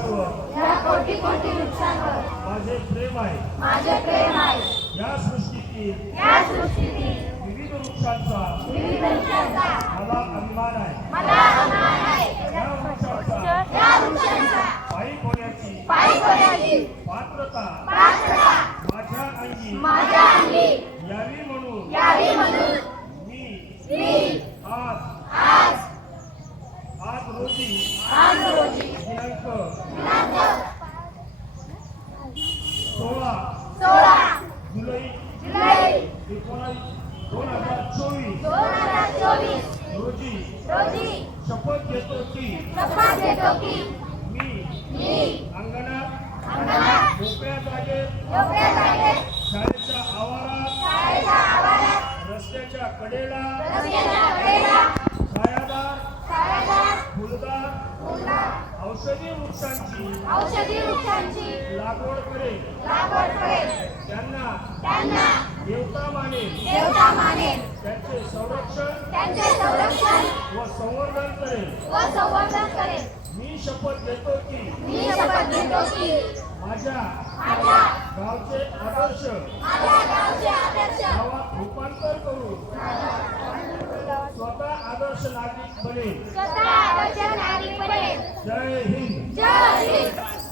वृक्षांवर या कोटी कोटी माझे प्रेम आहे. माझे प्रेम आहे. या सृष्टीतील या सृष्टीतील विविध वृक्षांचा विविध वृक्षांचा मला अभिमान आहे. मला अभिमान आहे. या वृक्षांचा या वृक्षांचा पायी होण्याची पायी होण्याची पात्रता सोळा. सोळा. जुलै. जुलै. एकोणावीस. दोन हजार चोवीस. दोन हजार चोवीस. रोजी. रोजी. शपथ घेतो की. शपथ घेतो की. मी. मी. अंगणात. अंगणात. मोकळ्या जागेत योग्य जागेत शाळेच्या आवारात. शाळेच्या आवारात. रस्त्याच्या कडेला. रस्त्याच्या औषधी वृक्षांची औषधी वृक्षांची लागवड करेल. लागवड करेल. त्यांना त्यांना देवता मानेल. देवता मानेल. त्यांचे संरक्षण त्यांचे संरक्षण व संवर्धन करेल. व संवर्धन करेल. मी शपथ घेतो की मी शपथ घेतो की माझ्या माझ्या गावचे आदर्श माझ्या गावचे आदर्श गावात रूपांतर करून स्वतः आदर्श नागरिक बनेल. स्वतः आदर्श 加油！